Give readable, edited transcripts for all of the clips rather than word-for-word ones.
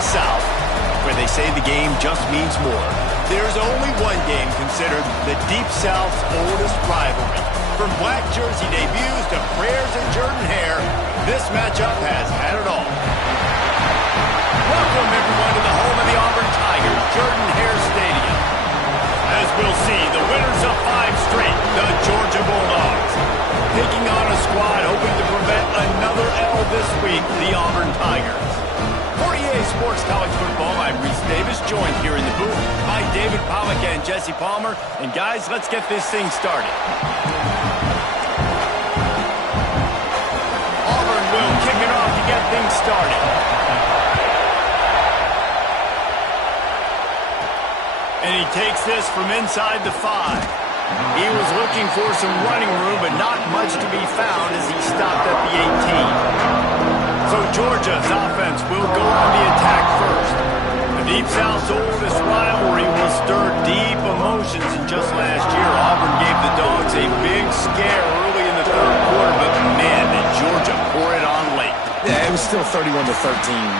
the South, where they say the game just means more, there's only one game considered the Deep South's oldest rivalry. From black jersey debuts to prayers and Jordan hair, this matchup has had it all. Welcome, everyone, to the home of the Auburn Tigers, Jordan Hare Stadium. As we'll see, the winners of 5 straight, the Georgia Bulldogs, taking on a squad hoping to prevent another L this week, the Auburn Tigers. For EA Sports College Football, I'm Reese Davis, joined here in the booth by David Pollack and Jesse Palmer. And guys, let's get this thing started. Auburn will kick it off to get things started. And he takes this from inside the 5. He was looking for some running room, but not much to be found as he stopped at the 18. So Georgia's offense will go on the attack first. The Deep South's oldest rivalry will stir deep emotions, and just last year, Auburn gave the Dogs a big scare early in the 3rd quarter, but man, did Georgia pour it on late. Yeah, it was still 31-13,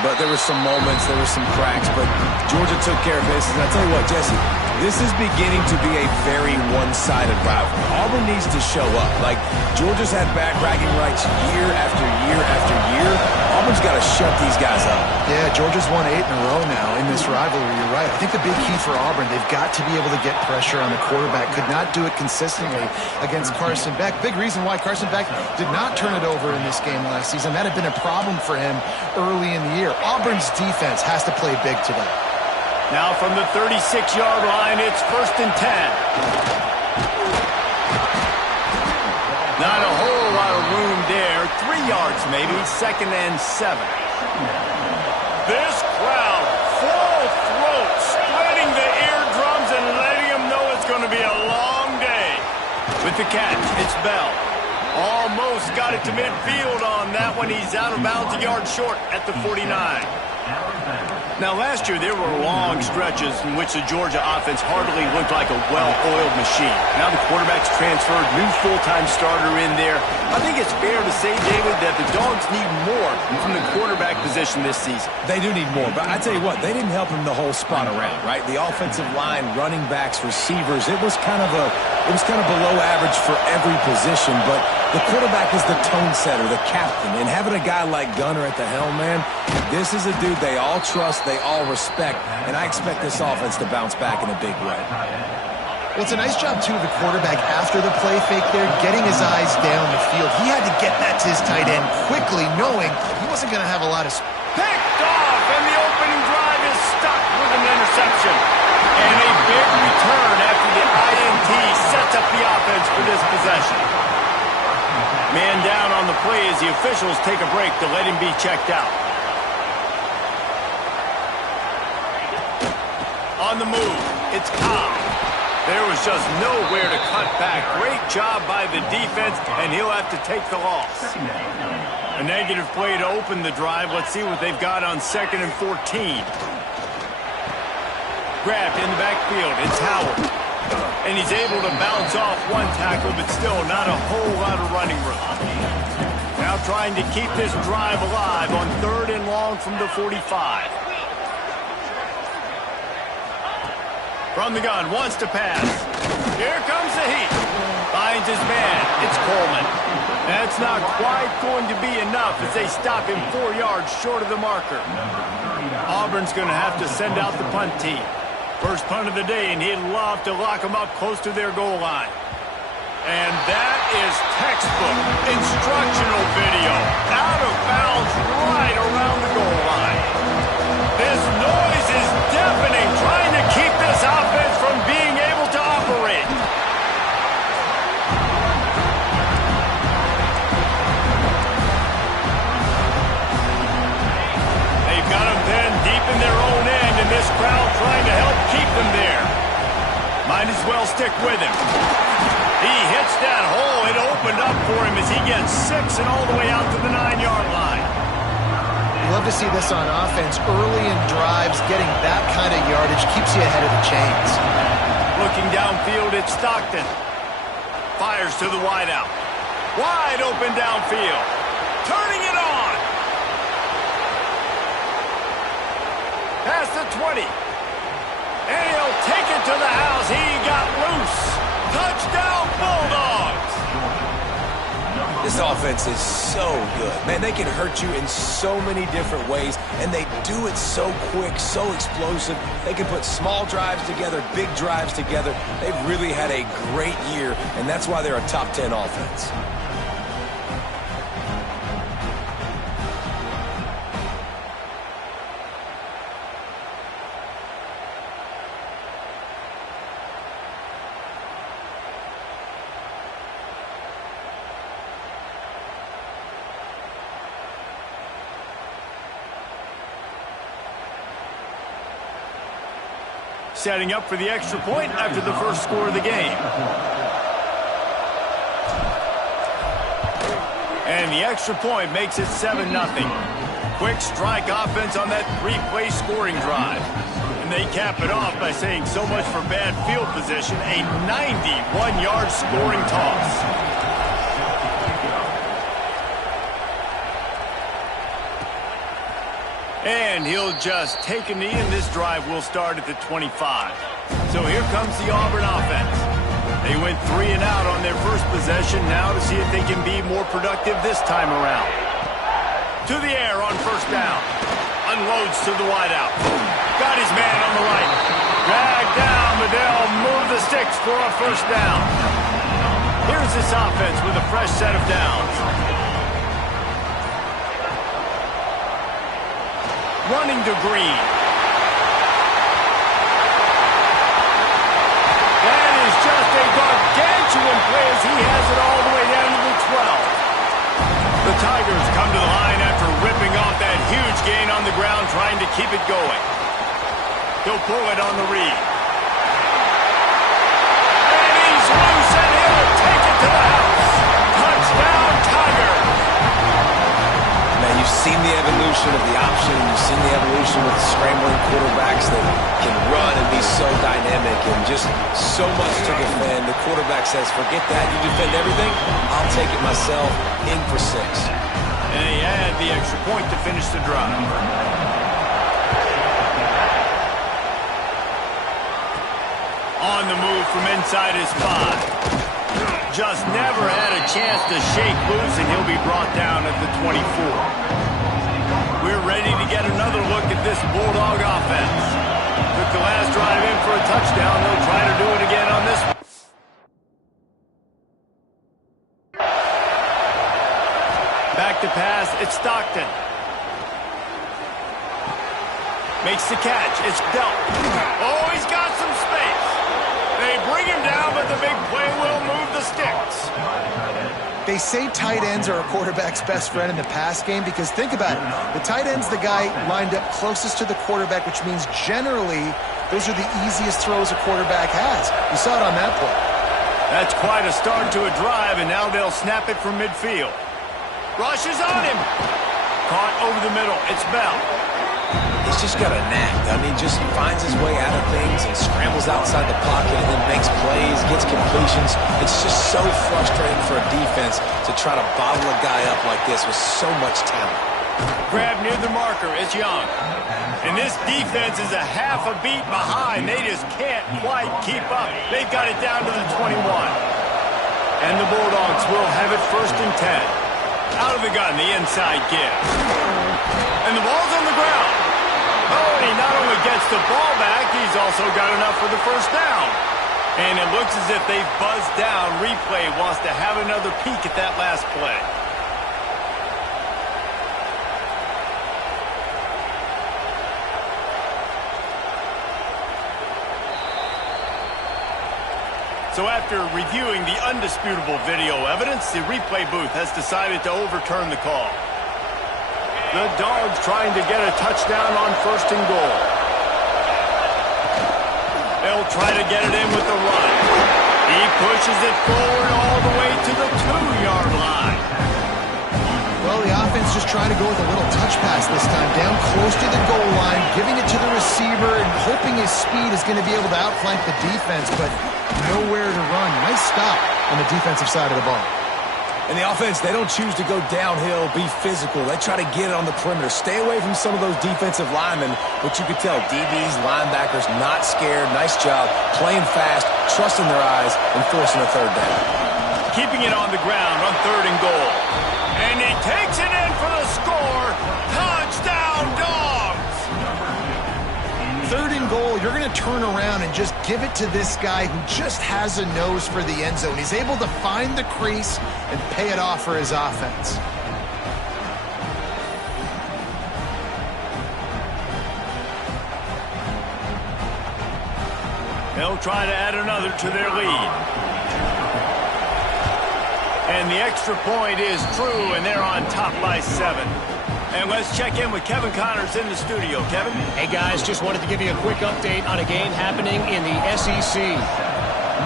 but there were some moments, there were some cracks, but Georgia took care of business. And I'll tell you what, Jesse, this is beginning to be a very one-sided rivalry. Auburn needs to show up. Like, Georgia's had bad bragging rights year after year after year. Auburn's got to shut these guys up. Yeah, Georgia's won 8 in a row now in this rivalry. You're right. I think the big key for Auburn, they've got to be able to get pressure on the quarterback. Could not do it consistently against Carson Beck. Big reason why Carson Beck did not turn it over in this game last season. That had been a problem for him early in the year. Auburn's defense has to play big today. Now from the 36-yard line, it's 1st and 10. Not a whole lot of room there. 3 yards maybe, 2nd and 7. This crowd, full throat, splitting the eardrums and letting them know it's going to be a long day. With the catch, it's Bell. Almost got it to midfield on that one. He's out of bounds a yard short at the 49. Now, last year, there were long stretches in which the Georgia offense hardly looked like a well-oiled machine. Now the quarterback's transferred, new full-time starter in there. I think it's fair to say, David, that the Dogs need more from the quarterback position this season. They do need more, but I tell you what, they didn't help him the whole spot around, right? The offensive line, running backs, receivers, it was kind of below average for every position, but the quarterback is the tone setter, the captain, and having a guy like Gunner at the helm, man, this is a dude they all trust, they all respect, and I expect this offense to bounce back in a big way. Well, it's a nice job, too, of the quarterback after the play fake there, getting his eyes down the field. He had to get that to his tight end quickly, knowing he wasn't going to have a lot of... Picked off, and the opening drive is stuck with an interception. And a big return after the INT sets up the offense for this possession. Man down on the play as the officials take a break to let him be checked out. On the move, it's Cobb. There was just nowhere to cut back. Great job by the defense, and he'll have to take the loss. A negative play to open the drive. Let's see what they've got on 2nd and 14. Grabbed in the backfield. It's Howard. And he's able to bounce off one tackle, but still not a whole lot of running room. Now trying to keep this drive alive on 3rd and long from the 45. From the gun, wants to pass. Here comes the heat. Finds his man. It's Coleman. That's not quite going to be enough as they stop him 4 yards short of the marker. Auburn's going to have to send out the punt team. First punt of the day, and he'd love to lock them up close to their goal line. And that is textbook instructional video. Out of bounds right around the goal line. This noise is deafening, trying to keep this offense from being able to operate. They've got them then deep in their own end, and this crowd trying to help keep them there. Might as well stick with him. He hits that hole. It opened up for him as he gets 6 and all the way out to the 9-yard line. Love to see this on offense. Early in drives, getting that kind of yardage keeps you ahead of the chains. Looking downfield, it's Stockton. Fires to the wideout. Wide open downfield. Turning it on. 20. And he'll take it to the house. He got loose. Touchdown, Bulldogs. This offense is so good. Man, they can hurt you in so many different ways, and they do it so quick, so explosive. They can put small drives together, big drives together. They've really had a great year, and that's why they're a top 10 offense. Setting up for the extra point after the first score of the game. And the extra point makes it 7-0. Quick strike offense on that three-play scoring drive. And they cap it off by saying so much for bad field position, a 91-yard scoring toss. And he'll just take a knee, and this drive will start at the 25. So here comes the Auburn offense. They went 3 and out on their first possession, now to see if they can be more productive this time around. To the air on first down. Unloads to the wideout. Got his man on the right. Dragged down, but they'll move the sticks for a first down. Here's this offense with a fresh set of downs. Running to Green. That is just a gargantuan play as he has it all the way down to the 12. The Tigers come to the line after ripping off that huge gain on the ground, trying to keep it going. He'll pull it on the read. And he's loose, and he'll take it to the house. Touchdown, Tigers. Man, you've seen the evolution of the option. You've seen the evolution with scrambling quarterbacks that can run and be so dynamic and just so much to defend. The quarterback says, forget that. You defend everything. I'll take it myself. In for 6. And he had the extra point to finish the drive. On the move from inside his 5. Just never had a chance to shake loose, and he'll be brought down at the 24. We're ready to get another look at this Bulldog offense. Took the last drive in for a touchdown. They'll try to do it again on this one. Back to pass, it's Stockton. Makes the catch, it's Delp. Oh, he's got some space. They bring him down, but the big play will move the sticks. They say tight ends are a quarterback's best friend in the pass game because think about it. The tight end's the guy lined up closest to the quarterback, which means generally those are the easiest throws a quarterback has. You saw it on that play. That's quite a start to a drive, and now they'll snap it from midfield. Rushes on him. Caught over the middle. It's Bell. He's just got a knack. I mean, just finds his way out of things and scrambles outside the pocket and then makes plays, gets completions. It's just so frustrating for a defense to try to bottle a guy up like this with so much talent. Grab near the marker. It's Young. And this defense is a half a beat behind. They just can't quite keep up. They've got it down to the 21. And the Bulldogs will have it 1st and 10. Out of the gun, the inside give. And the ball's on the ground. Oh, and he not only gets the ball back, he's also got enough for the first down. And it looks as if they've buzzed down. Replay wants to have another peek at that last play. So after reviewing the undisputable video evidence, the replay booth has decided to overturn the call. The Dogs trying to get a touchdown on 1st and goal. They'll try to get it in with the run. He pushes it forward all the way to the 2-yard line. Well, the offense just trying to go with a little touch pass this time, down close to the goal line, giving it to the receiver and hoping his speed is going to be able to outflank the defense, but nowhere to run. Nice stop on the defensive side of the ball. And the offense, they don't choose to go downhill, be physical. They try to get it on the perimeter. Stay away from some of those defensive linemen, but you could tell DBs, linebackers, not scared. Nice job playing fast, trusting their eyes, and forcing a third down. Keeping it on the ground on 3rd and goal. And he takes it in for the score. Touchdown, Dogs! 3rd and goal, you're going to turn around and just give it to this guy who just has a nose for the end zone. He's able to find the crease and pay it off for his offense. They'll try to add another to their lead. And the extra point is true, and they're on top by 7. And let's check in with Kevin Connors in the studio. Kevin? Hey, guys, just wanted to give you a quick update on a game happening in the SEC.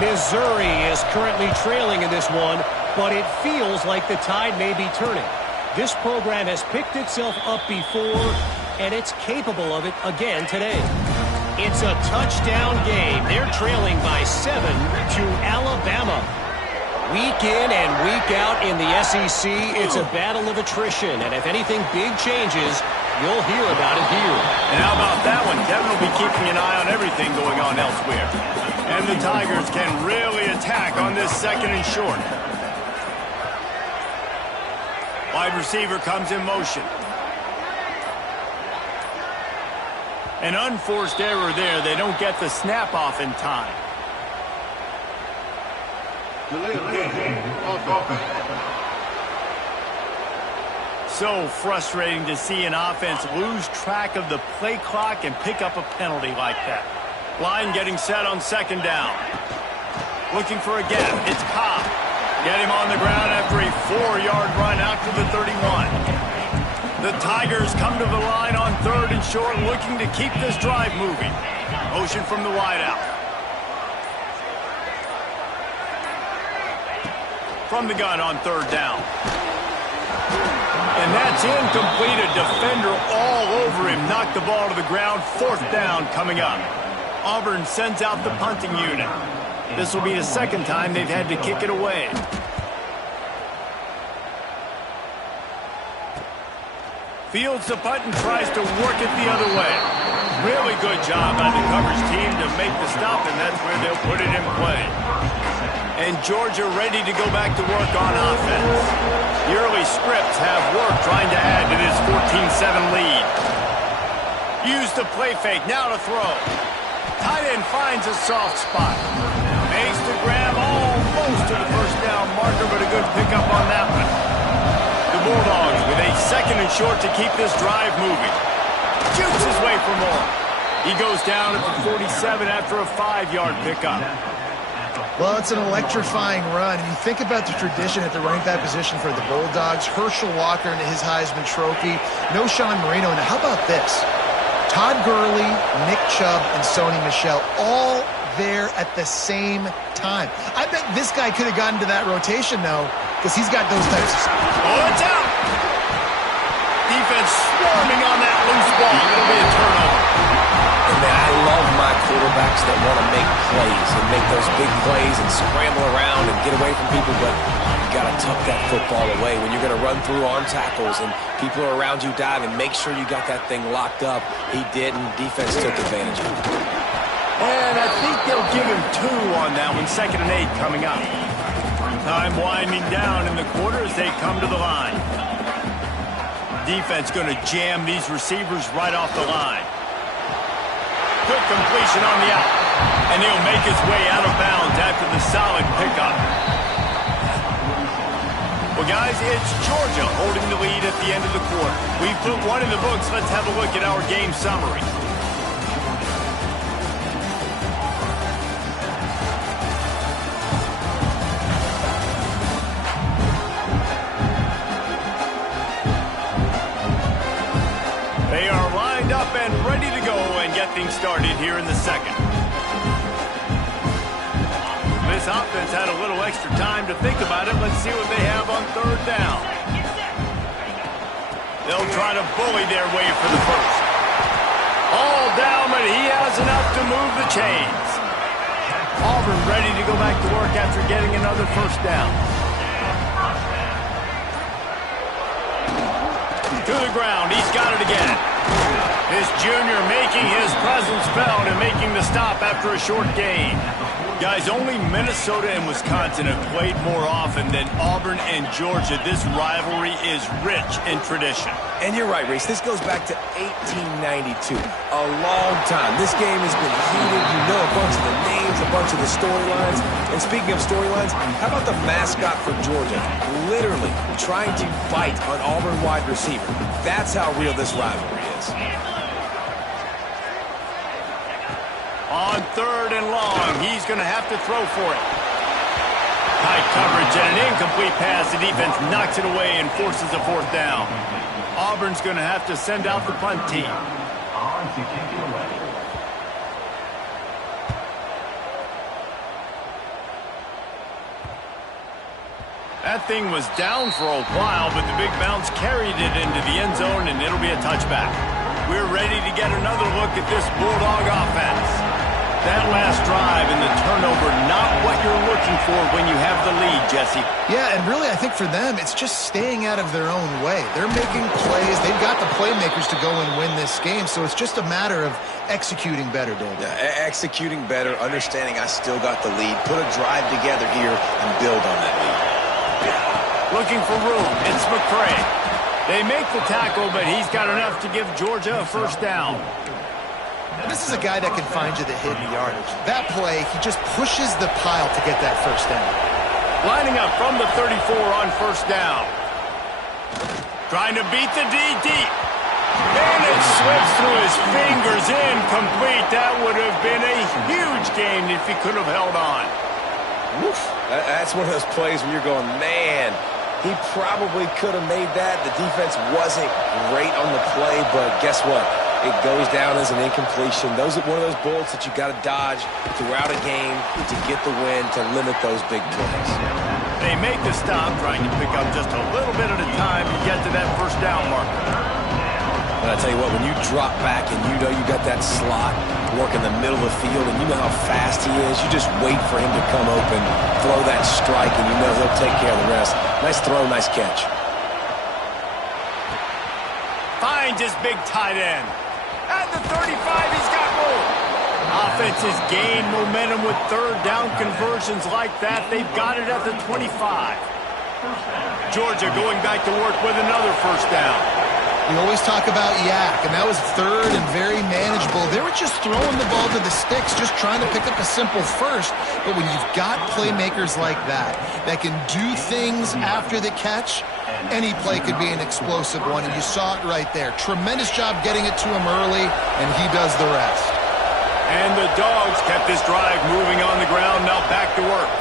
Missouri is currently trailing in this one, but it feels like the tide may be turning. This program has picked itself up before, and it's capable of it again today. It's a touchdown game. They're trailing by 7 to Alabama. Week in and week out in the SEC, it's a battle of attrition. And if anything big changes, you'll hear about it here. And how about that one? Kevin will be keeping an eye on everything going on elsewhere. And the Tigers can really attack on this 2nd and short. Wide receiver comes in motion. An unforced error there. They don't get the snap off in time. So frustrating to see an offense lose track of the play clock and pick up a penalty like that. Line getting set on 2nd down. Looking for a gap. It's Cobb. Get him on the ground after a 4-yard run out to the 31. The Tigers come to the line on 3rd and short, looking to keep this drive moving. Motion from the wideout. From the gun on 3rd down. And that's incomplete. A defender all over him. Knocked the ball to the ground. 4th down coming up. Auburn sends out the punting unit. This will be the 2nd time they've had to kick it away. Fields the punt and tries to work it the other way. Really good job by the coverage team to make the stop, and that's where they'll put it in play. And Georgia ready to go back to work on offense. The early scripts have worked trying to add to this 14-7 lead. Use the play fake, now to throw. Tight end finds a soft spot. Makes the grab almost to the 1st down marker, but a good pickup on that one. The Bulldogs with a 2nd and short to keep this drive moving. Shoots his way for more. He goes down at the 47 after a 5-yard pickup. Well, it's an electrifying run. And you think about the tradition at the running back position for the Bulldogs. Herschel Walker and his Heisman Trophy. No Sean Marino. And how about this? Todd Gurley, Nick Chubb, and Sony Michel all there at the same time. I bet this guy could have gotten to that rotation, though, because he's got those types of... Oh, it's out! Defense swarming on that loose ball. It'll be a turnover. And man, I love my quarterbacks that want to make plays and make those big plays and scramble around and get away from people, but you got to tuck that football away. When you're going to run through arm tackles and people are around you diving, make sure you got that thing locked up. He didn't. Defense took advantage of it. And I think they'll give him 2 on that one. 2nd and 8 coming up. Time winding down in the quarter as they come to the line. Defense going to jam these receivers right off the line. Good completion on the out. And he'll make his way out of bounds after the solid pickup. Well, guys, it's Georgia holding the lead at the end of the quarter. We've put one in the books. Let's have a look at our game summary. They are lined up and ready to go and get things started here in the 2nd. This offense had a little extra time to think about it. Let's see what they have on 3rd down. They'll try to bully their way for the 1st. All down, but he has enough to move the chains. Auburn ready to go back to work after getting another 1st down. to the ground. He's got it again. This junior making his presence felt and making the stop after a short gain. Guys, only Minnesota and Wisconsin have played more often than Auburn and Georgia. This rivalry is rich in tradition. And you're right, Reese. This goes back to 1892. A long time. This game has been heated. You know a bunch of the names, a bunch of the storylines. And speaking of storylines, how about the mascot for Georgia? Literally trying to bite an Auburn wide receiver. That's how real this rivalry is. On 3rd and long, he's going to have to throw for it. Tight coverage and an incomplete pass. The defense knocks it away and forces a 4th down. Auburn's going to have to send out the punt team. That thing was down for a while, but the big bounce carried it into the end zone, and it'll be a touchback. We're ready to get another look at this Bulldog offense. That last drive and the turnover, not what you're looking for when you have the lead, Jesse. Yeah, and really I think for them, it's just staying out of their own way. They're making plays. They've got the playmakers to go and win this game, so it's just a matter of executing better, David. Yeah, executing better, understanding I still got the lead, put a drive together here and build on that lead. Looking for room. It's McCray. They make the tackle, but he's got enough to give Georgia a 1st down. This is a guy that can find you the hidden yardage. That play, he just pushes the pile to get that 1st down. Lining up from the 34 on 1st down. Trying to beat the D deep. And it slips through his fingers, incomplete. That would have been a huge gain if he could have held on. Woof. That's one of those plays where you're going, man, he probably could have made that. The defense wasn't great on the play, but guess what? It goes down as an incompletion. Those are one of those bullets that you got to dodge throughout a game to get the win, to limit those big plays. They make the stop, trying to pick up just a little bit at a time to get to that 1st down marker. But I tell you what, when you drop back and you know you got that slot work in the middle of the field and you know how fast he is, you just wait for him to come open, throw that strike, and you know he'll take care of the rest. Nice throw, nice catch. Finds his big tight end. At the 35, he's got room. Offense has gained momentum with 3rd down conversions like that. They've got it at the 25. Georgia going back to work with another 1st down. We always talk about yak, and that was 3rd and very manageable. They were just throwing the ball to the sticks, just trying to pick up a simple 1st. But when you've got playmakers like that can do things after the catch, any play could be an explosive one, and you saw it right there. Tremendous job getting it to him early, and he does the rest. And the Dogs kept this drive moving on the ground, now back to work.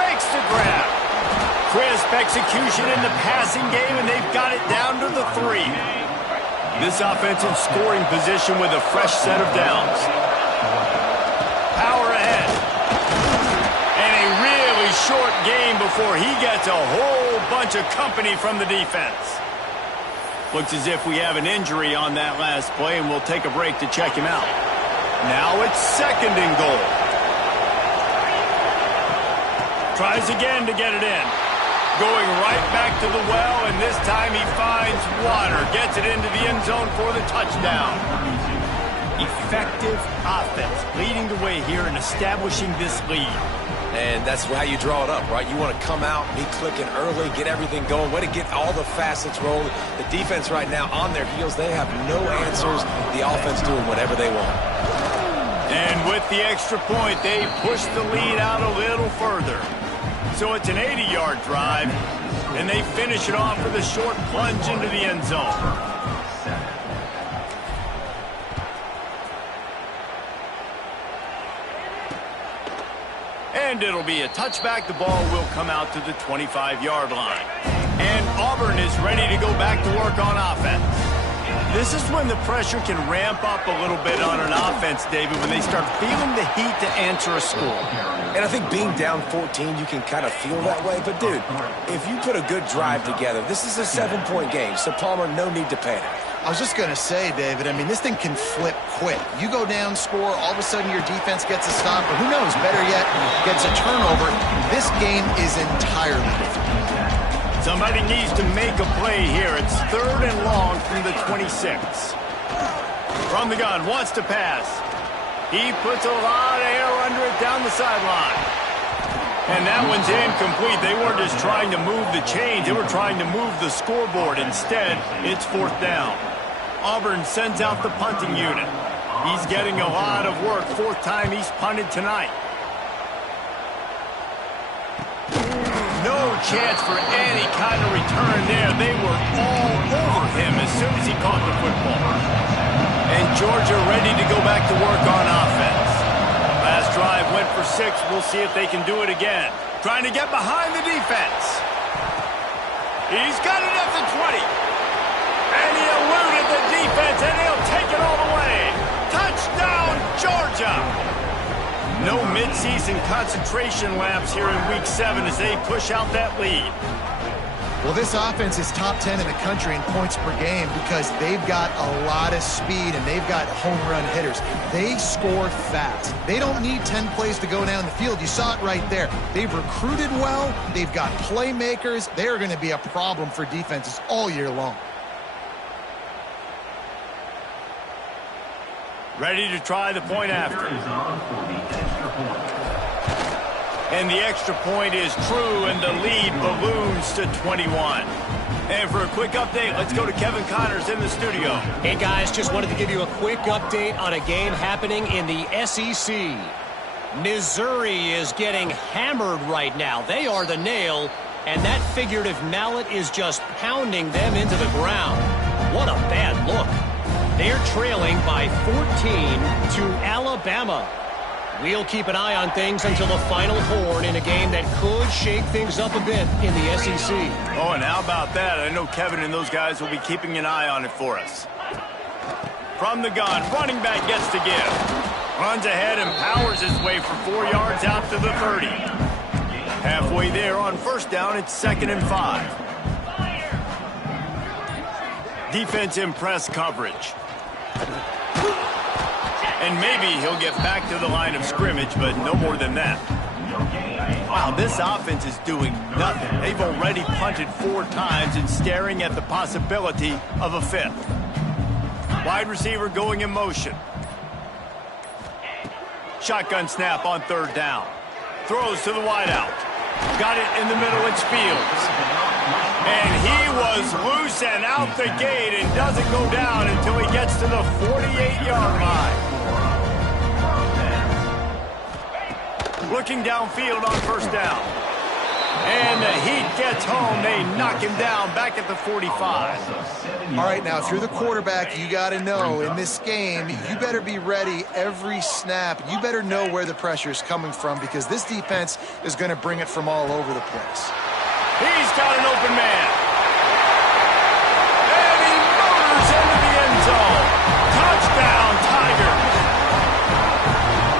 Makes the grab. Crisp execution in the passing game, and they've got it down to the 3. This offense in scoring position with a fresh set of downs. Power ahead. And a really short game before he gets a whole bunch of company from the defense. Looks as if we have an injury on that last play, and we'll take a break to check him out. Now it's 2nd and goal. Tries again to get it in. Going right back to the well, and this time he finds water. Gets it into the end zone for the touchdown. Effective offense leading the way here and establishing this lead. And that's how you draw it up, right? You want to come out, be clicking early, get everything going, way to get all the facets rolling. The defense right now on their heels, they have no answers. The offense doing whatever they want. And with the extra point, they push the lead out a little further. So it's an 80-yard drive, and they finish it off with a short plunge into the end zone. And it'll be a touchback. The ball will come out to the 25-yard line. And Auburn is ready to go back to work on offense. This is when the pressure can ramp up a little bit on an offense, David, when they start feeling the heat to answer a score. And I think being down 14, you can kind of feel that way. But, dude, if you put a good drive together, this is a 7-point game. So, Palmer, no need to panic. I was just going to say, David, I mean, this thing can flip quick. You go down, score, all of a sudden your defense gets a stop, or who knows, better yet, gets a turnover. This game is entirely different. Somebody needs to make a play here. It's 3rd and long from the 26. From the gun, wants to pass. He puts a lot of air under it down the sideline. And that one's incomplete. They weren't just trying to move the chains. They were trying to move the scoreboard. Instead, it's 4th down. Auburn sends out the punting unit. He's getting a lot of work. 4th time he's punted tonight. No chance for any kind of return there. They were all over him as soon as he caught the football. And Georgia ready to go back to work on offense. Last drive went for 6. We'll see if they can do it again. Trying to get behind the defense. He's got it at the 20. And he eluded the defense, and he'll take it all the way. Touchdown, Georgia! No midseason concentration laps here in Week 7 as they push out that lead. Well, this offense is top 10 in the country in points per game because they've got a lot of speed and they've got home run hitters. They score fast. They don't need 10 plays to go down the field. You saw it right there. They've recruited well. They've got playmakers. They are going to be a problem for defenses all year long. Ready to try the point after. And the extra point is true, and the lead balloons to 21. And for a quick update, let's go to Kevin Connors in the studio. Hey, guys, just wanted to give you a quick update on a game happening in the SEC. Missouri is getting hammered right now. They are the nail, and that figurative mallet is just pounding them into the ground. What a bad look. They're trailing by 14 to Alabama. We'll keep an eye on things until the final horn in a game that could shake things up a bit in the SEC. Oh, and how about that? I know Kevin and those guys will be keeping an eye on it for us. From the gun, running back gets to give. Runs ahead and powers his way for 4 yards out to the 30. Halfway there on 1st down, it's 2nd and 5. Defense in press coverage. And maybe he'll get back to the line of scrimmage, but no more than that. Wow, this offense is doing nothing. They've already punted 4 times and staring at the possibility of a 5th. Wide receiver going in motion. Shotgun snap on 3rd down. Throws to the wideout. Got it in the middle, it's Fields. And he was loose and out the gate and doesn't go down until he gets to the 48-yard line. Looking downfield on 1st down. And the Heat gets home. They knock him down back at the 45. All right, now, if you're the quarterback, you got to know in this game, you better be ready every snap. You better know where the pressure is coming from because this defense is going to bring it from all over the place. He's got an open man. And he motors into the end zone. Touchdown, Tigers.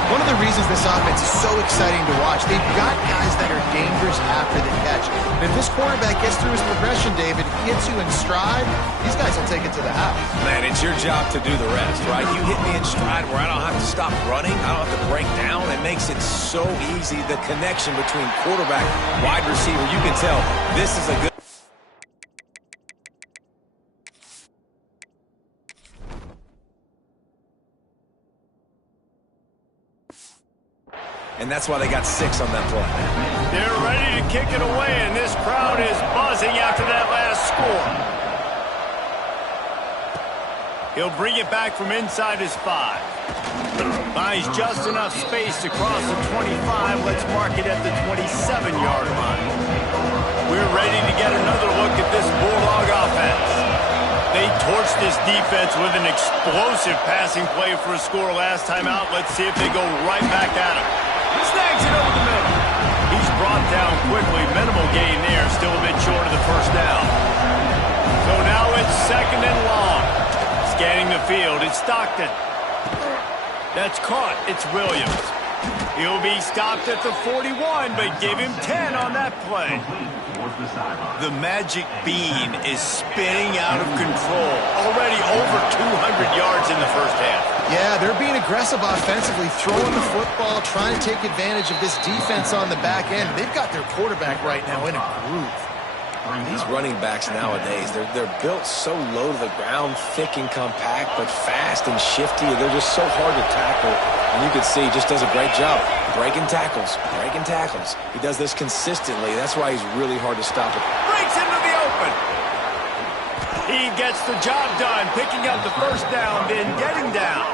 One of the reasons this offense is so exciting to watch, they've got guys that are dangerous after the catch. And if this quarterback gets through his progression, David, gets you in stride, these guys will take it to the house. Man, it's your job to do the rest, right? You hit me in stride where I don't have to stop running. I don't have to break down. It makes it so easy. The connection between quarterback, wide receiver, you can tell this is a good... And that's why they got 6 on that play. They're ready to kick it away, and this crowd is buzzing after that last score. He'll bring it back from inside his 5. Finds just enough space to cross the 25. Let's mark it at the 27-yard line. We're ready to get another look at this Bulldog offense. They torched this defense with an explosive passing play for a score last time out. Let's see if they go right back at him. Snags it over the middle. He's brought down quickly. Minimal gain there. Still a bit short of the 1st down. So now it's 2nd and long. Scanning the field. It's Stockton. That's caught. It's Williams. He'll be stopped at the 41, but give him 10 on that play. The magic bean is spinning out of control. Already over 200 yards in the 1st half. Yeah, they're being aggressive offensively, throwing the football, trying to take advantage of this defense on the back end. They've got their quarterback right now in a groove. These running backs nowadays, they're built so low to the ground, thick and compact, but fast and shifty. They're just so hard to tackle. And you can see he just does a great job breaking tackles, breaking tackles. He does this consistently. That's why he's really hard to stop it. Breaks into the open. He gets the job done, picking up the first down, then getting down.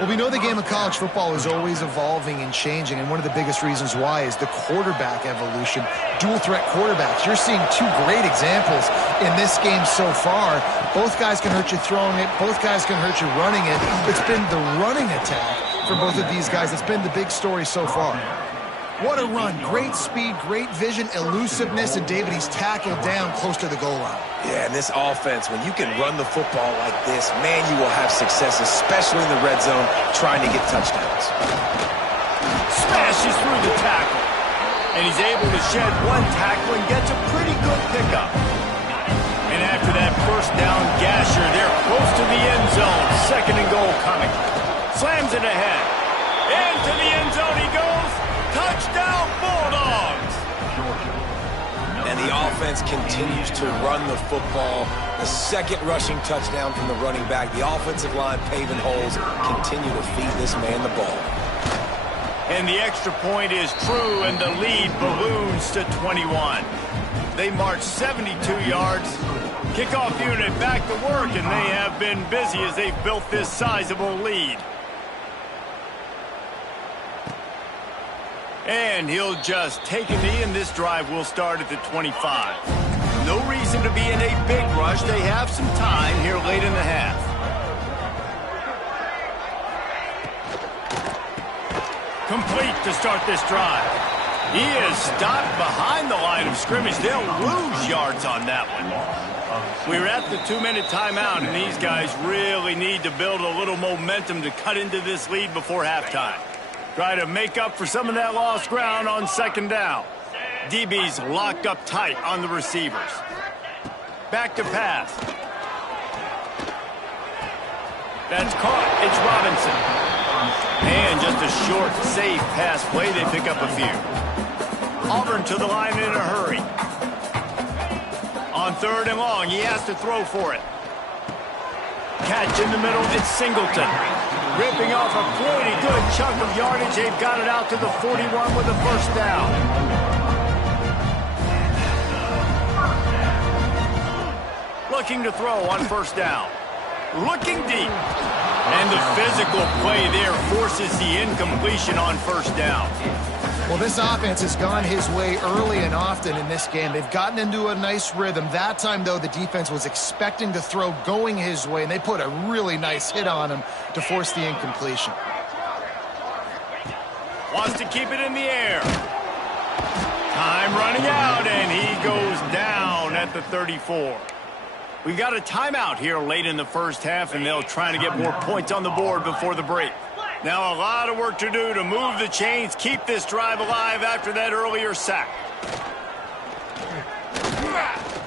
Well, we know the game of college football is always evolving and changing, and one of the biggest reasons why is the quarterback evolution. Dual-threat quarterbacks. You're seeing two great examples in this game so far. Both guys can hurt you throwing it. Both guys can hurt you running it. It's been the running attack for both of these guys. It's been the big story so far. What a run. Great speed, great vision, elusiveness, and David, he's tackled down close to the goal line. Yeah, and this offense, when you can run the football like this, man, you will have success, especially in the red zone, trying to get touchdowns. Smashes through the tackle. And he's able to shed one tackle and gets a pretty good pickup. And after that first down gasher, they're close to the end zone. Second and goal coming. Slams it ahead. Into the end zone he goes. Touchdown, Bulldogs! And the offense continues to run the football. The second rushing touchdown from the running back. The offensive line paving holes. Continue to feed this man the ball. And the extra point is true, and the lead balloons to 21. They march 72 yards. Kickoff unit back to work, and they have been busy as they've built this sizable lead. And he'll just take a knee, and this drive will start at the 25. No reason to be in a big rush. They have some time here late in the half. Complete to start this drive. He is stopped behind the line of scrimmage. They'll lose yards on that one. We're at the 2-minute timeout, and these guys really need to build a little momentum to cut into this lead before halftime. Try to make up for some of that lost ground on second down. DB's locked up tight on the receivers. Back to pass. That's caught. It's Robinson. And just a short, safe pass play. They pick up a few. Auburn to the line in a hurry. On third and long, he has to throw for it. Catch in the middle. It's Singleton. Ripping off a pretty good chunk of yardage. They've got it out to the 41 with a first down. Looking to throw on first down. Looking deep. And the physical play there forces the incompletion on first down. Well, this offense has gone his way early and often in this game. They've gotten into a nice rhythm. That time, though, the defense was expecting to throw going his way, and they put a really nice hit on him to force the incompletion. Wants to keep it in the air. Time running out, and he goes down at the 34. We've got a timeout here late in the first half, and they'll try to get more points on the board before the break. Now a lot of work to do to move the chains, keep this drive alive after that earlier sack.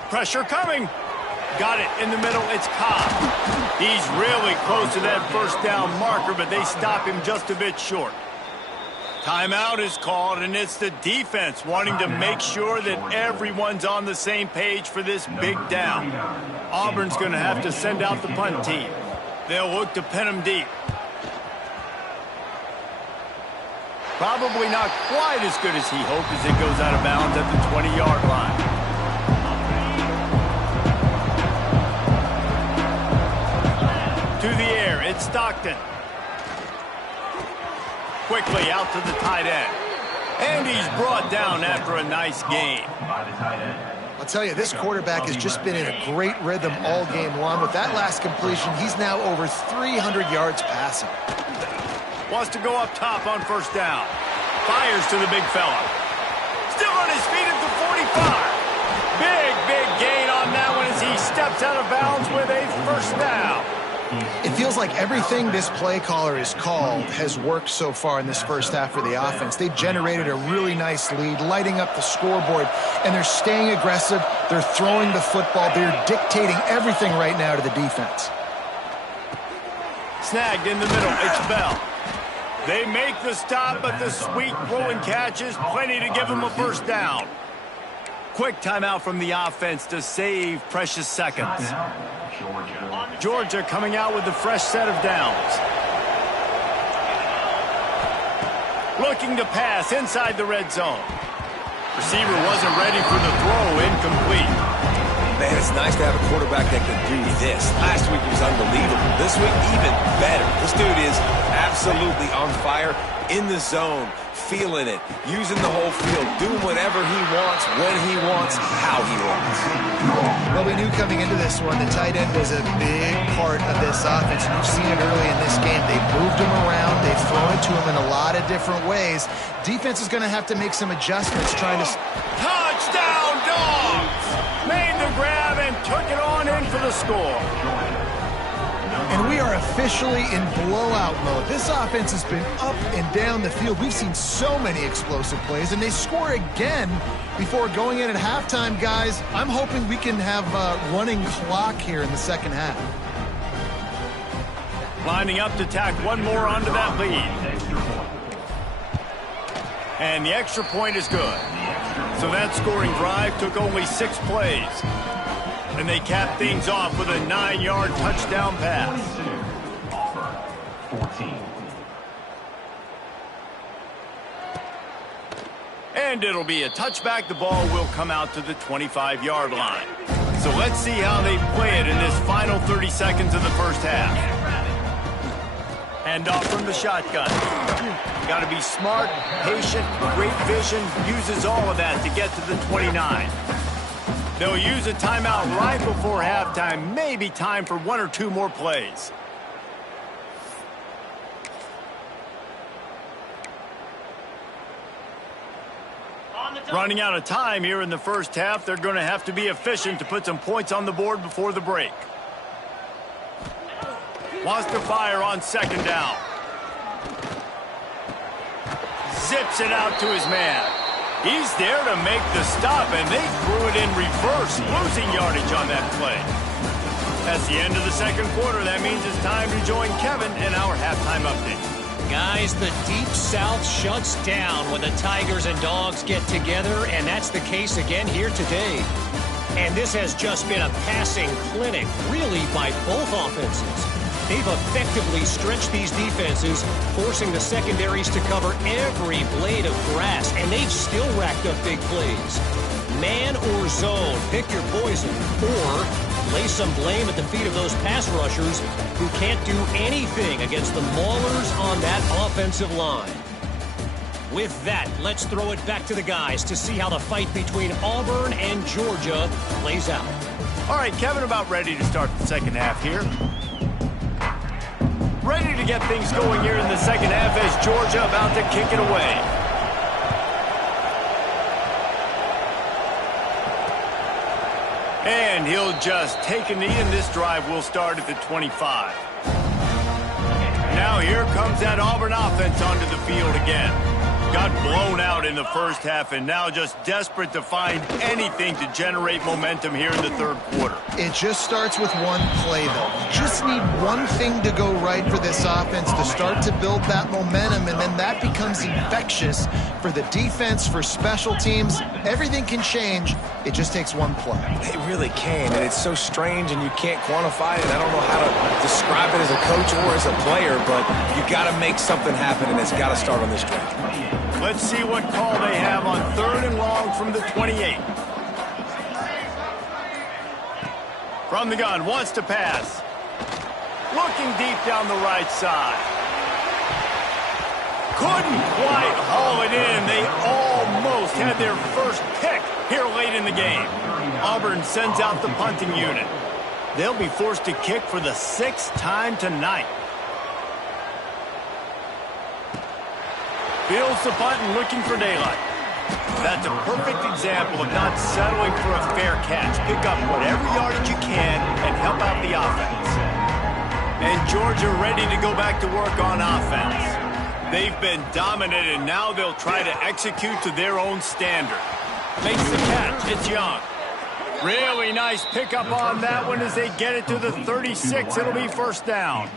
Pressure coming. Got it in the middle. It's Cobb. He's really close to that first down marker, but they stop him just a bit short. Timeout is called, and it's the defense wanting to make sure that everyone's on the same page for this big down. Auburn's going to have to send out the punt team. They'll look to pin him deep. Probably not quite as good as he hoped as it goes out of bounds at the 20-yard line. To the air, it's Stockton. Quickly out to the tight end. And he's brought down after a nice game. I'll tell you, this quarterback has just been in a great rhythm all game long. With that last completion, he's now over 300 yards passing. Wants to go up top on first down. Fires to the big fella. Still on his feet at the 45. Big gain on that one as he steps out of bounds with a first down. It feels like everything this play caller has called has worked so far in this first half for the offense. They've generated a really nice lead, lighting up the scoreboard, and they're staying aggressive. They're throwing the football. They're dictating everything right now to the defense. Snagged in the middle. It's Bell. They make the stop, but the sweet throw and catch is plenty to give them a first down. Quick timeout from the offense to save precious seconds. Georgia coming out with a fresh set of downs. Looking to pass inside the red zone. Receiver wasn't ready for the throw, incomplete. Man, it's nice to have a quarterback that can do this. Last week was unbelievable. This week, even better. This dude is absolutely on fire, in the zone, feeling it, using the whole field, doing whatever he wants, when he wants, how he wants. Well, we knew coming into this one the tight end was a big part of this offense. You've seen it early in this game. They've moved him around. They've thrown it to him in a lot of different ways. Defense is going to have to make some adjustments trying to... Touchdown, Dogs! Made the grab and took it on in for the score. And we are officially in blowout mode. This offense has been up and down the field. We've seen so many explosive plays, and they score again before going in at halftime, guys. I'm hoping we can have a running clock here in the second half. Lining up to tack one more onto that lead. And the extra point is good. So that scoring drive took only 6 plays. And they cap things off with a 9-yard touchdown pass. And it'll be a touchback. The ball will come out to the 25-yard line. So let's see how they play it in this final 30 seconds of the first half. Hand off from the shotgun. Got to be smart, patient, great vision. Uses all of that to get to the 29. They'll use a timeout right before halftime. Maybe time for 1 or 2 more plays. Running out of time here in the first half. They're going to have to be efficient to put some points on the board before the break. Wants to fire on second down. Zips it out to his man. He's there to make the stop, and they threw it in reverse, losing yardage on that play. That's the end of the second quarter. That means it's time to join Kevin in our halftime update. Guys, the Deep South shuts down when the Tigers and Dogs get together, and that's the case again here today. And this has just been a passing clinic, really, by both offenses. They've effectively stretched these defenses, forcing the secondaries to cover every blade of grass, and they've still racked up big plays. Man or zone, pick your poison, or lay some blame at the feet of those pass rushers who can't do anything against the maulers on that offensive line. With that, let's throw it back to the guys to see how the fight between Auburn and Georgia plays out. All right, Kevin, about ready to start the second half here. Ready to get things going here in the second half as Georgia about to kick it away. And he'll just take a knee, and this drive will start at the 25. Now here comes that Auburn offense onto the field again. Got blown out in the first half and now just desperate to find anything to generate momentum here in the third quarter. It just starts with one play, though. You just need one thing to go right for this offense to start to build that momentum, and then that becomes infectious for the defense, for special teams. Everything can change. It just takes one play. It really can, and it's so strange, and you can't quantify it. I don't know how to describe it as a coach or as a player, but you got to make something happen, and it's got to start on this drive. Let's see what call they have on 3rd and long from the 28. From the gun, wants to pass. Looking deep down the right side. Couldn't quite haul it in. They almost had their first pick here late in the game. Auburn sends out the punting unit. They'll be forced to kick for the 6th time tonight. Fields the punt and looking for daylight. That's a perfect example of not settling for a fair catch. Pick up whatever yardage you can and help out the offense. And Georgia ready to go back to work on offense. They've been dominant, and now they'll try to execute to their own standard. Makes the catch. It's Young. Really nice pickup on that one as they get it to the 36. It'll be first down.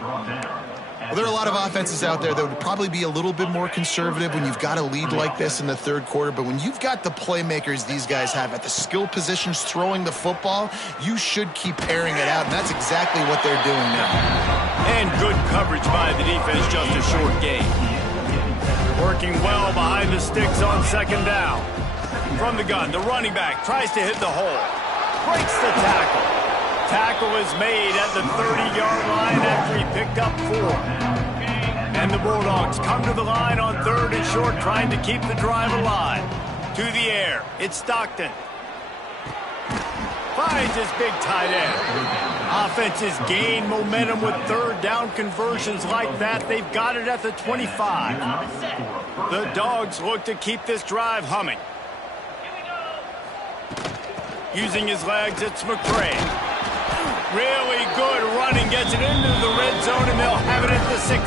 Well, there are a lot of offenses out there that would probably be a little bit more conservative when you've got a lead like this in the third quarter. But when you've got the playmakers these guys have at the skill positions throwing the football, you should keep airing it out. And that's exactly what they're doing now. And good coverage by the defense, just a short gain. Working well behind the sticks on second down. From the gun, the running back tries to hit the hole. Breaks the tackle. Tackle is made at the 30-yard line after he picked up 4. And the Bulldogs come to the line on third and short, trying to keep the drive alive. To the air, it's Stockton. Finds his big tight end. Offenses gain momentum with third down conversions like that. They've got it at the 25. The Dogs look to keep this drive humming. Using his legs, it's McCray. Really good running, gets it into the red zone, and they'll have it at the 16.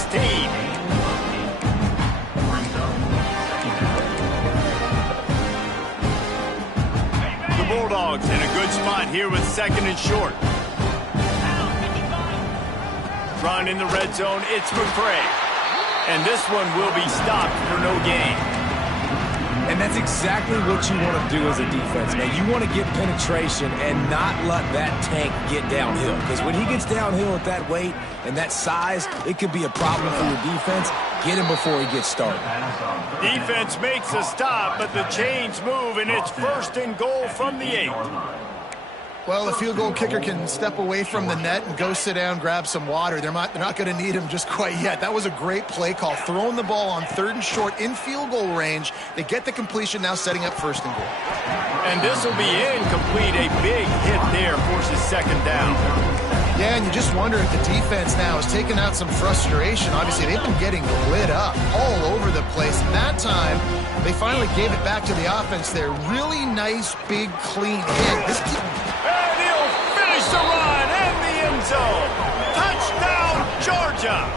The Bulldogs in a good spot here with second and short. Run in the red zone, it's McCray. And this one will be stopped for no gain. And that's exactly what you want to do as a defense, man. You want to get penetration and not let that tank get downhill. Because when he gets downhill at that weight and that size, it could be a problem for your defense. Get him before he gets started. Defense makes a stop, but the chains move, and it's first and goal from the 8. Well, the field goal kicker can step away from the net and go sit down, grab some water. They're not going to need him just quite yet. That was a great play call. Throwing the ball on third and short in field goal range. They get the completion, now setting up first and goal. And this will be incomplete. A big hit there forces second down. Yeah, and you just wonder if the defense now has taken out some frustration. Obviously, they've been getting lit up all over the place. And that time, they finally gave it back to the offense there. Really nice, big, clean hit. And he'll finish the run in the end zone. Touchdown, Georgia.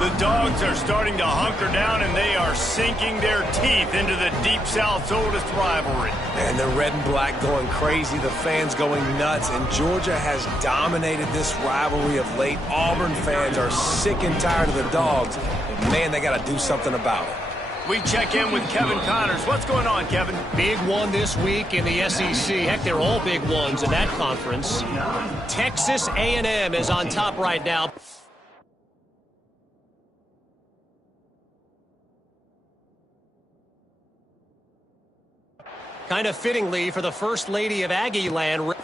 The Dogs are starting to hunker down, and they are sinking their teeth into the Deep South's oldest rivalry. And the red and black going crazy, the fans going nuts, and Georgia has dominated this rivalry of late. Auburn fans are sick and tired of the Dogs, but man, they got to do something about it. We check in with Kevin Connors. What's going on, Kevin? Big one this week in the SEC. Heck, they're all big ones in that conference. Texas A&M is on top right now. Kind of fittingly for the First Lady of Aggie Land.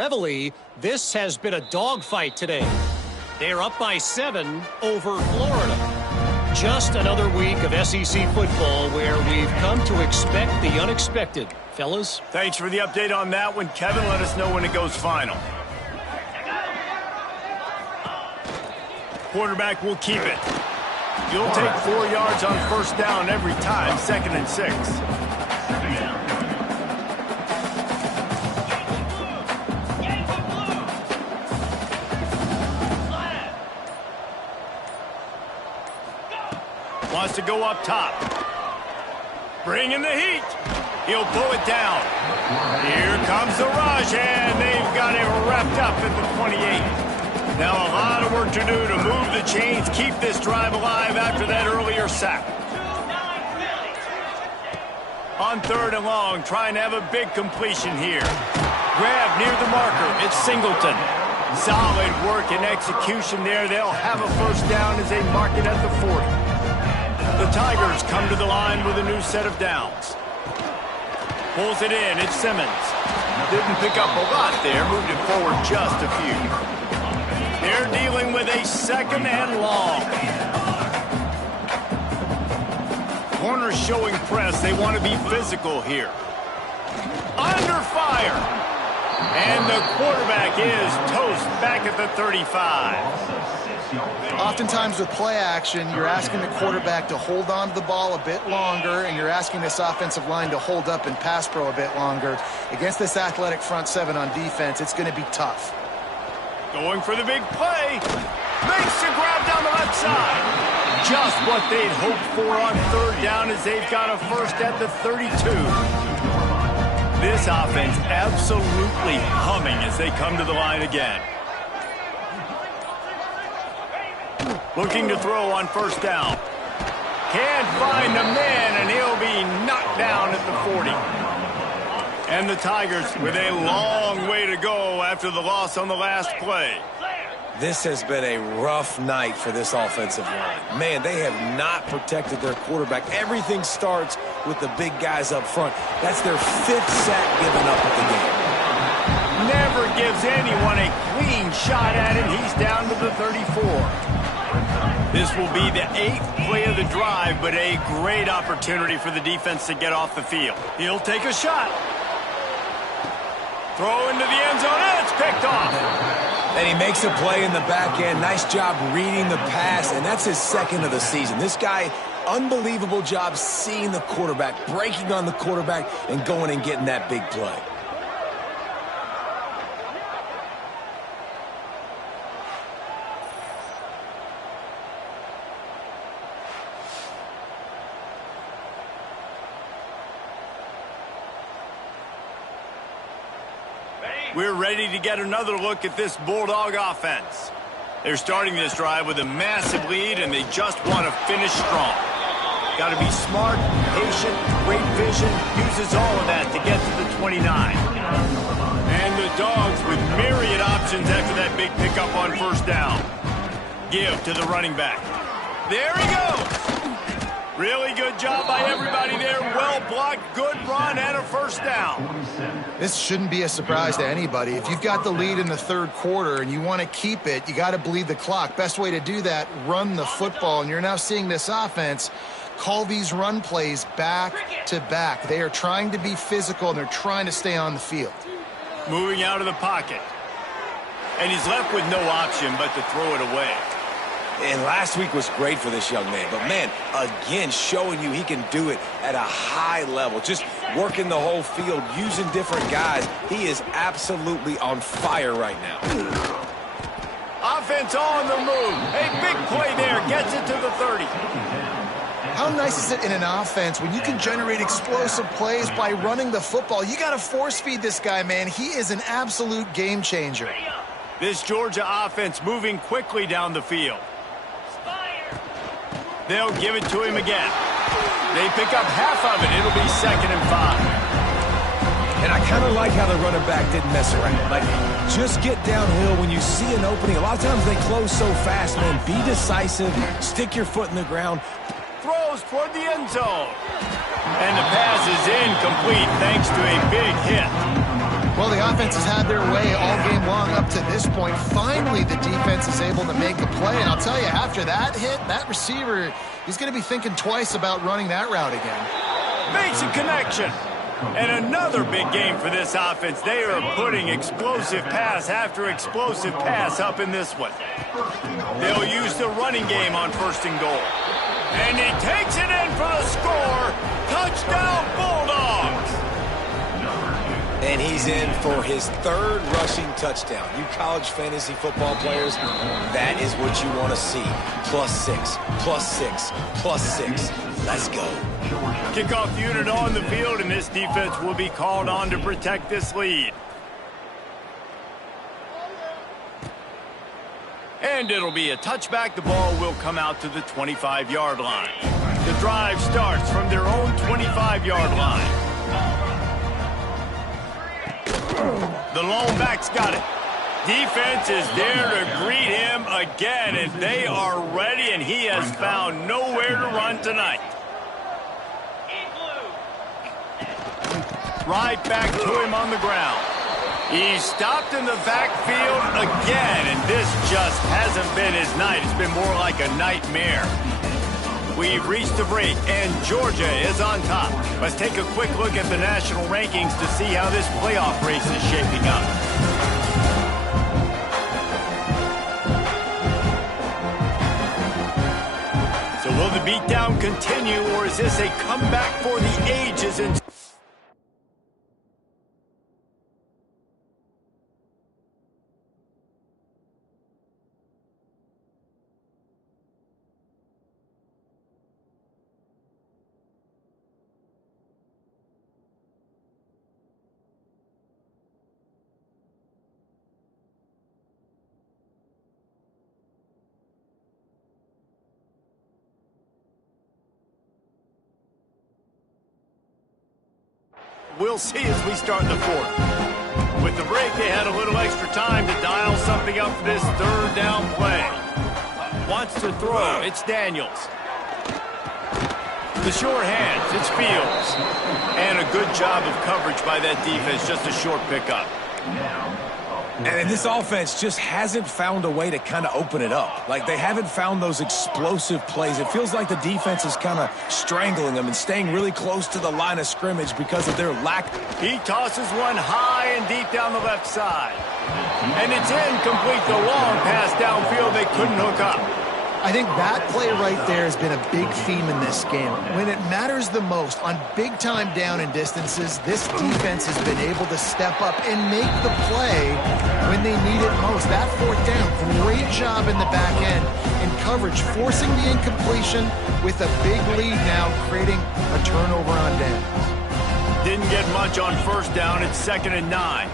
Heavily, this has been a dogfight today. They're up by 7 over Florida. Just another week of SEC football where we've come to expect the unexpected. Fellas? Thanks for the update on that one, Kevin. Let us know when it goes final. Quarterback will keep it. You'll take 4 yards on first down every time, 2nd and 6. Wants to go up top. Bring in the heat. He'll pull it down. Here comes the rush, and they've got it wrapped up at the 28. Now a lot of work to do to move the chains, keep this drive alive after that earlier sack. On 3rd and long, trying to have a big completion here. Grab near the marker. It's Singleton. Solid work and execution there. They'll have a first down as they mark it at the 40. The Tigers come to the line with a new set of downs. Pulls it in. It's Simmons. Didn't pick up a lot there. Moved it forward just a few. They're dealing with a 2nd and long. Corners showing press. They want to be physical here. Under fire. And the quarterback is toast back at the 35. Oftentimes with play action, you're asking the quarterback to hold on to the ball a bit longer, and you're asking this offensive line to hold up and pass pro a bit longer. Against this athletic front 7 on defense, it's going to be tough. Going for the big play. Makes the grab down the left side. Just what they'd hoped for on 3rd down as they've got a first at the 32. This offense absolutely humming as they come to the line again. Looking to throw on first down. Can't find the man, and he'll be knocked down at the 40. And the Tigers with a long way to go after the loss on the last play. This has been a rough night for this offensive line. Man, they have not protected their quarterback. Everything starts with the big guys up front. That's their 5th sack given up at the game. Never gives anyone a clean shot at him. He's down to the 34. This will be the 8th play of the drive, but a great opportunity for the defense to get off the field. He'll take a shot. Throw into the end zone, and it's picked off. And he makes a play in the back end. Nice job reading the pass, and that's his 2nd of the season. This guy, unbelievable job seeing the quarterback, breaking on the quarterback, and going and getting that big play. We're ready to get another look at this Bulldog offense. They're starting this drive with a massive lead, and they just want to finish strong. Got to be smart, patient, great vision, uses all of that to get to the 29. And the Dogs with myriad options after that big pickup on first down. Give to the running back. There he goes. Really good job by everybody there. Well blocked, good run, and a first down. This shouldn't be a surprise to anybody. If you've got the lead in the 3rd quarter and you want to keep it, you got to bleed the clock. Best way to do that, run the football. And you're now seeing this offense call these run plays back to back. They are trying to be physical, and they're trying to stay on the field. Moving out of the pocket. And he's left with no option but to throw it away. And last week was great for this young man. But, man, again, showing you he can do it at a high level. Just working the whole field, using different guys. He is absolutely on fire right now. Offense on the move. A big play there. Gets it to the 30. How nice is it in an offense when you can generate explosive plays by running the football? You got to force feed this guy, man. He is an absolute game changer. This Georgia offense moving quickly down the field. They'll give it to him again. They pick up half of it. It'll be 2nd and 5. And I kind of like how the running back didn't mess around. Like, just get downhill when you see an opening. A lot of times they close so fast, man. Be decisive. Stick your foot in the ground. Throws toward the end zone. And the pass is incomplete thanks to a big hit. Well, the offense has had their way all game long up to this point. Finally, the defense is able to make a play. And I'll tell you, after that hit, that receiver, he's going to be thinking twice about running that route again. Makes a connection. And another big game for this offense. They are putting explosive pass after explosive pass up in this one. They'll use the running game on 1st and goal. And he takes it in for the score. Touchdown, Bulldogs. And he's in for his 3rd rushing touchdown. You college fantasy football players, that is what you want to see. +6, +6, +6. Let's go. Kickoff unit on the field, and this defense will be called on to protect this lead. And it'll be a touchback. The ball will come out to the 25-yard line. The drive starts from their own 25-yard line. The lone back's got it. Defense is there to greet him again, and they are ready, and he has found nowhere to run tonight. Right back to him on the ground. He's stopped in the backfield again, and this just hasn't been his night. It's been more like a nightmare. We've reached the break, and Georgia is on top. Let's take a quick look at the national rankings to see how this playoff race is shaping up. So will the beatdown continue, or is this a comeback for the ages? We'll see as we start the 4th. With the break, they had a little extra time to dial something up for this 3rd down play. Wants to throw. It's Daniels. The short hands. It's Fields. And a good job of coverage by that defense. Just a short pickup. And this offense just hasn't found a way to kind of open it up. Like, they haven't found those explosive plays. It feels like the defense is kind of strangling them and staying really close to the line of scrimmage because of their lack. He tosses one high and deep down the left side. And it's incomplete. The long pass downfield they couldn't hook up. I think that play right there has been a big theme in this game. When it matters the most, on big-time down and distances, this defense has been able to step up and make the play when they need it most. That 4th down, great job in the back end in coverage, forcing the incompletion with a big lead now, creating a turnover on downs. Didn't get much on 1st down. It's 2nd and 9.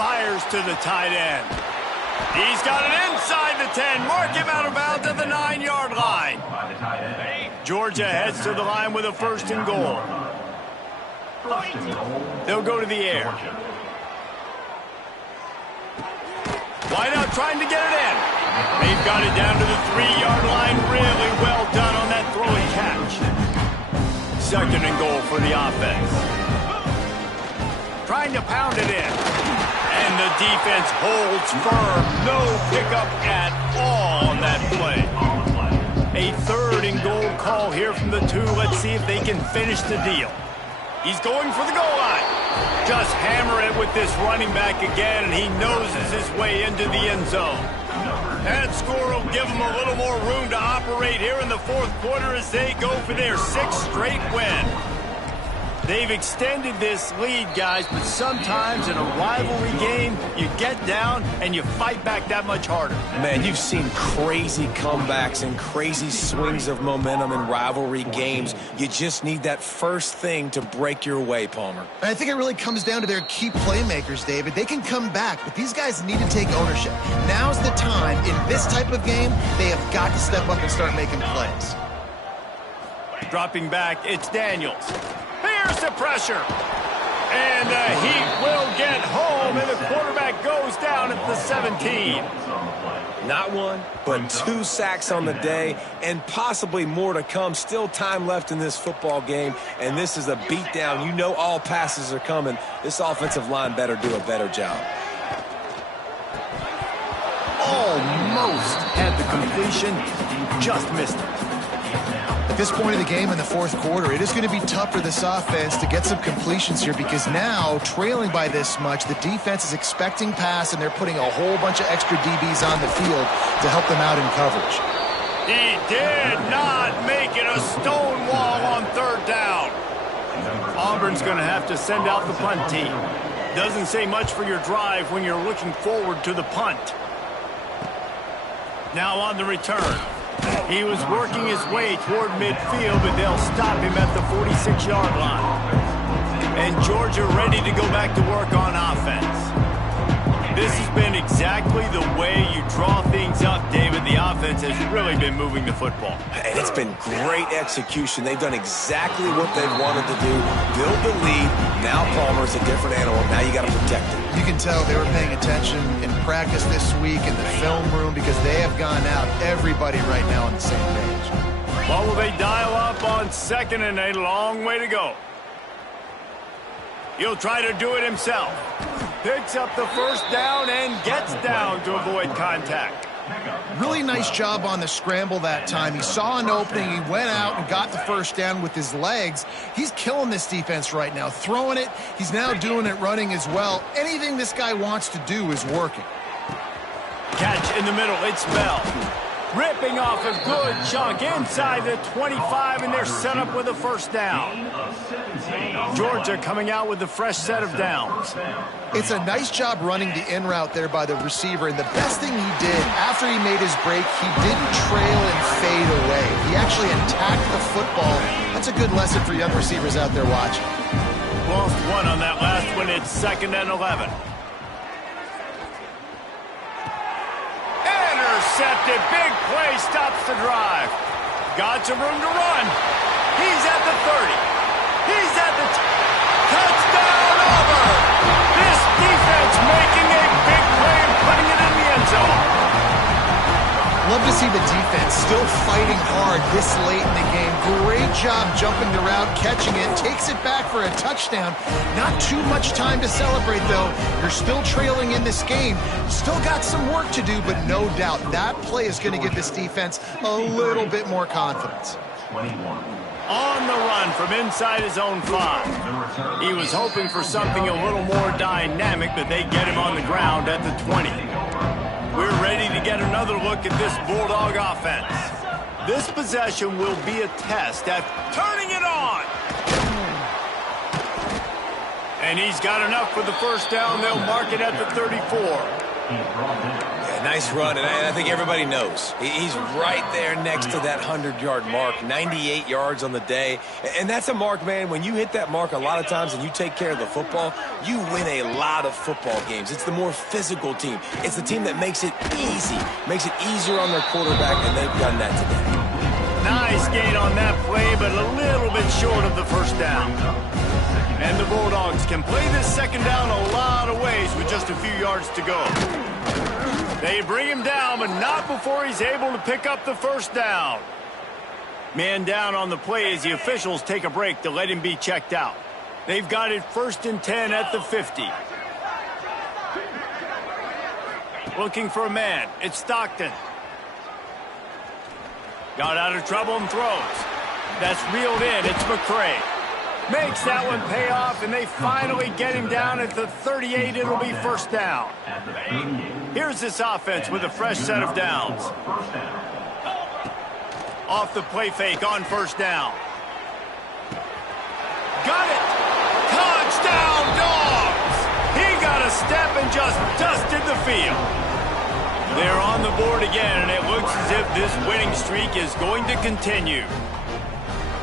Fires to the tight end. He's got it inside the 10. Mark him out of bounds at the 9-yard line. Georgia heads to the line with a 1st and goal. They'll go to the air. Wide out trying to get it in. They've got it down to the 3-yard line. Really well done on that throw and catch. 2nd and goal for the offense. Trying to pound it in. And the defense holds firm. No pickup at all on that play. A 3rd and goal call here from the 2. Let's see if they can finish the deal. He's going for the goal line. Just hammer it with this running back again, and he noses his way into the end zone. That score will give them a little more room to operate here in the 4th quarter as they go for their 6th straight win. They've extended this lead, guys, but sometimes in a rivalry game, you get down and you fight back that much harder. Man, you've seen crazy comebacks and crazy swings of momentum in rivalry games. You just need that first thing to break your way, Palmer. I think it really comes down to their key playmakers, David. They can come back, but these guys need to take ownership. Now's the time. In this type of game, they have got to step up and start making plays. Dropping back, it's Daniels. Here's the pressure. And the Heat will get home, and the quarterback goes down at the 17. Not one, but 2 sacks on the day, and possibly more to come. Still time left in this football game, and this is a beatdown. You know all passes are coming. This offensive line better do a better job. Almost had the completion, just missed it. At this point of the game in the fourth quarter, it is going to be tough for this offense to get some completions here because now, trailing by this much, the defense is expecting pass, and they're putting a whole bunch of extra DBs on the field to help them out in coverage. He did not make it a stone wall on third down. Auburn's going to have to send out the punt team. Doesn't say much for your drive when you're looking forward to the punt. Now on the return. He was working his way toward midfield, but they'll stop him at the 46-yard line. And Georgia ready to go back to work on offense. This has been exactly the way you draw things up, David. The offense has really been moving the football. And it's been great execution. They've done exactly what they've wanted to do. Build the lead. Now Palmer's a different animal. Now you got to protect him. You can tell they were paying attention in practice this week in the film room because they have gone out, everybody right now on the same page. What will they dial up on 2nd and a long way to go? He'll try to do it himself. Picks up the first down and gets down to avoid contact. Really nice job on the scramble that time. He saw an opening. He went out and got the first down with his legs. He's killing this defense right now. Throwing it. He's now doing it running as well. Anything this guy wants to do is working. Catch in the middle. It's Bell. Ripping off a good chunk inside the 25, and they're set up with a first down. Georgia coming out with a fresh set of downs. It's a nice job running the in route there by the receiver, and the best thing he did after he made his break, he didn't trail and fade away. He actually attacked the football. That's a good lesson for young receivers out there watching. Lost one on that last one. It's 2nd and 11. Intercepted. Big play stops the drive. Got some room to run. He's at the 30. He's at the touchdown Auburn. This defense making a big play and putting it in the end zone. Love to see the defense still fighting hard this late in the game. Great job jumping the route, catching it, takes it back for a touchdown. Not too much time to celebrate, though. You're still trailing in this game. Still got some work to do, but no doubt that play is going to give this defense a little bit more confidence. On the run from inside his own 5. He was hoping for something a little more dynamic, but they get him on the ground at the 20. We're ready to get another look at this Bulldog offense. This possession will be a test at turning it on. And he's got enough for the first down. They'll mark it at the 34. Yeah, nice run, and I think everybody knows. He's right there next to that 100-yard mark, 98 yards on the day. And that's a mark, man. When you hit that mark a lot of times and you take care of the football, you win a lot of football games. It's the more physical team. It's the team that makes it easy, makes it easier on their quarterback, and they've done that today. Nice gain on that play, but a little bit short of the first down. And the Bulldogs can play this second down a lot of ways with just a few yards to go. They bring him down, but not before he's able to pick up the first down. Man down on the play as the officials take a break to let him be checked out. They've got it 1st and 10 at the 50. Looking for a man. It's Stockton. Got out of trouble and throws. That's reeled in. It's McCray. Makes that one pay off, and they finally get him down at the 38. It'll be first down. Here's this offense with a fresh set of downs. Off the play fake on first down. Got it. Touchdown, Dogs. He got a step and just dusted the field. They're on the board again, and it looks as if this winning streak is going to continue.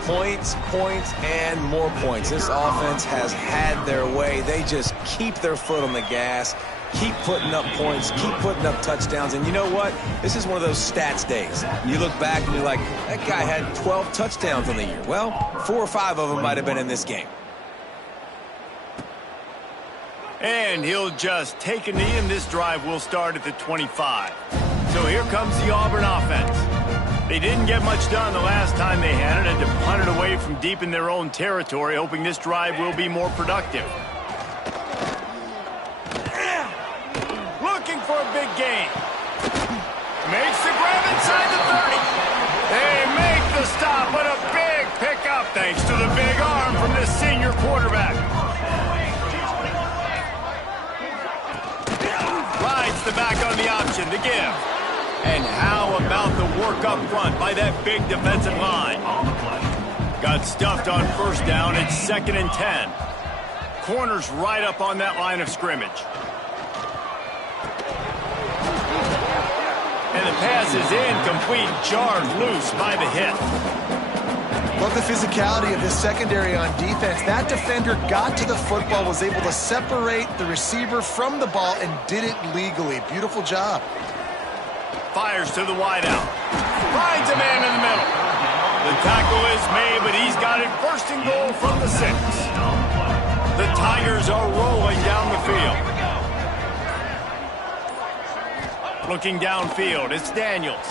Points, points, and more points. This offense has had their way. They just keep their foot on the gas, keep putting up points, keep putting up touchdowns. And you know what? This is one of those stats days. You look back and you're like, that guy had 12 touchdowns on the year. Well, 4 or 5 of them might have been in this game. And he'll just take a knee, and this drive will start at the 25. So here comes the Auburn offense. They didn't get much done the last time they had it, and to punt it away from deep in their own territory, hoping this drive will be more productive. Looking for a big gain. Makes the grab inside the 30. They make the stop, but a big pickup thanks to the big arm from this senior quarterback. Rides the back on the option to give. And how about the work up front by that big defensive line? Got stuffed on first down. It's 2nd and 10. Corners right up on that line of scrimmage. And the pass is incomplete, jarred loose by the hit. Love the physicality of this secondary on defense. That defender got to the football, was able to separate the receiver from the ball, and did it legally. Beautiful job. Fires to the wideout. Finds a man in the middle. The tackle is made, but he's got it 1st and goal from the 6. The Tigers are rolling down the field. Looking downfield, it's Daniels.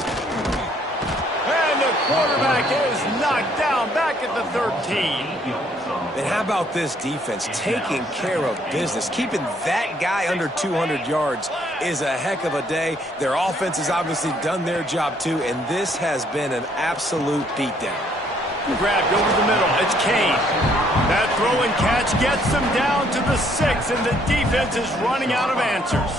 And the quarterback is knocked down back at the 13. And how about this defense taking care of business? Keeping that guy under 200 yards is a heck of a day. Their offense has obviously done their job too, and this has been an absolute beatdown. Grabbed over the middle, it's Kane. That throw and catch gets them down to the 6, and the defense is running out of answers.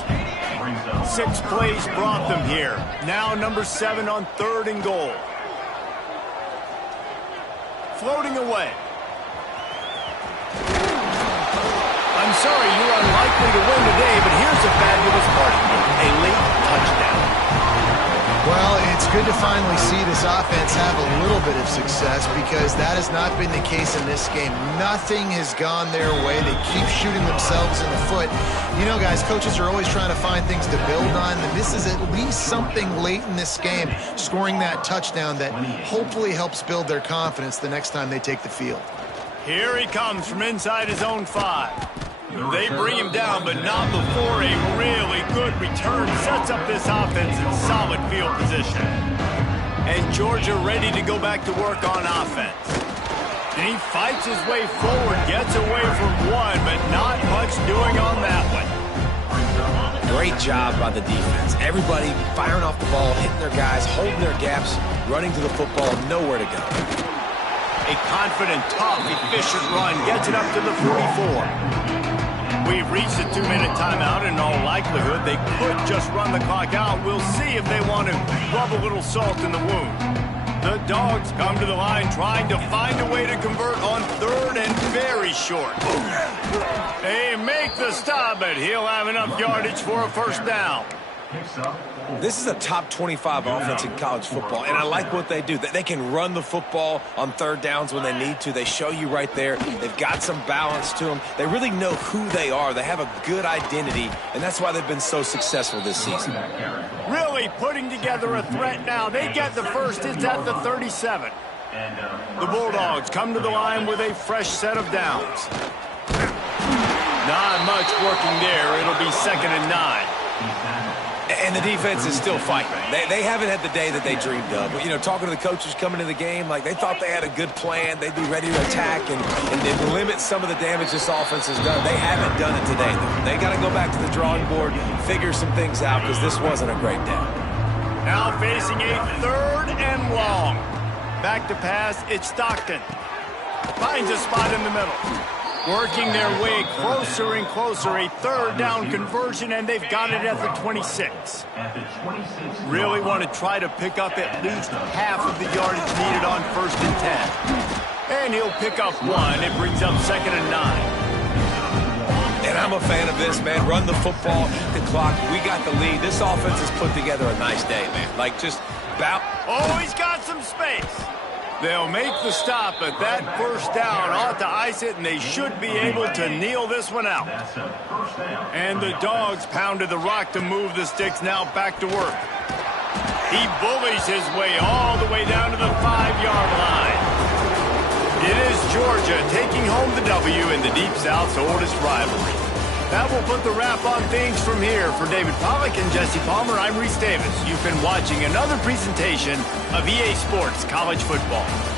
6 plays brought them here. Now number 7 on 3rd and goal. Floating away. I'm sorry you're unlikely to win today, but here's a fabulous part. A late touchdown. Well, it's good to finally see this offense have a little bit of success, because that has not been the case in this game. Nothing has gone their way. They keep shooting themselves in the foot. You know, guys, coaches are always trying to find things to build on, and this is at least something late in this game, scoring that touchdown that hopefully helps build their confidence the next time they take the field. Here he comes from inside his own 5. They bring him down, but not before a really good return sets up this offense in solid field position. And Georgia ready to go back to work on offense. And he fights his way forward, gets away from one, but not much doing on that one. Great job by the defense. Everybody firing off the ball, hitting their guys, holding their gaps, running to the football, nowhere to go. A confident, tough, efficient run gets it up to the 44. We've reached a 2-minute timeout. In all likelihood, they could just run the clock out. We'll see if they want to rub a little salt in the wound. The Dogs come to the line trying to find a way to convert on 3rd and very short. They make the stop, but he'll have enough yardage for a 1st down. This is a top 25 offense in college football, and I like what they do. They can run the football on 3rd downs when they need to. They show you right there. They've got some balance to them. They really know who they are. They have a good identity, and that's why they've been so successful this season. Really putting together a threat now. They get the first. It's at the 37. The Bulldogs come to the line with a fresh set of downs. Not much working there. It'll be 2nd and 9. And the defense is still fighting. They haven't had the day that they dreamed of. But, you know, talking to the coaches coming to the game, like they thought they had a good plan. They'd be ready to attack and limit some of the damage this offense has done. They haven't done it today, though. They got to go back to the drawing board, figure some things out, because this wasn't a great day. Now facing a 3rd and long. Back to pass, it's Stockton. Finds a spot in the middle. Working their way closer and closer, a 3rd down conversion, and they've got it at the 26. Really want to try to pick up at least half of the yardage needed on 1st and 10. And he'll pick up 1. It brings up 2nd and 9. And I'm a fan of this, man. Run the football, eat the clock. We got the lead. This offense has put together a nice day, man. Like, just bout. Oh, he's got some space. They'll make the stop, but that 1st down ought to ice it, and they should be able to kneel this one out. And the Dogs pounded the rock to move the sticks, now back to work. He bullies his way all the way down to the 5-yard line. It is Georgia taking home the W in the Deep South's oldest rivalry. That will put the wrap on things from here. For David Pollack and Jesse Palmer, I'm Reese Davis. You've been watching another presentation of EA Sports College Football.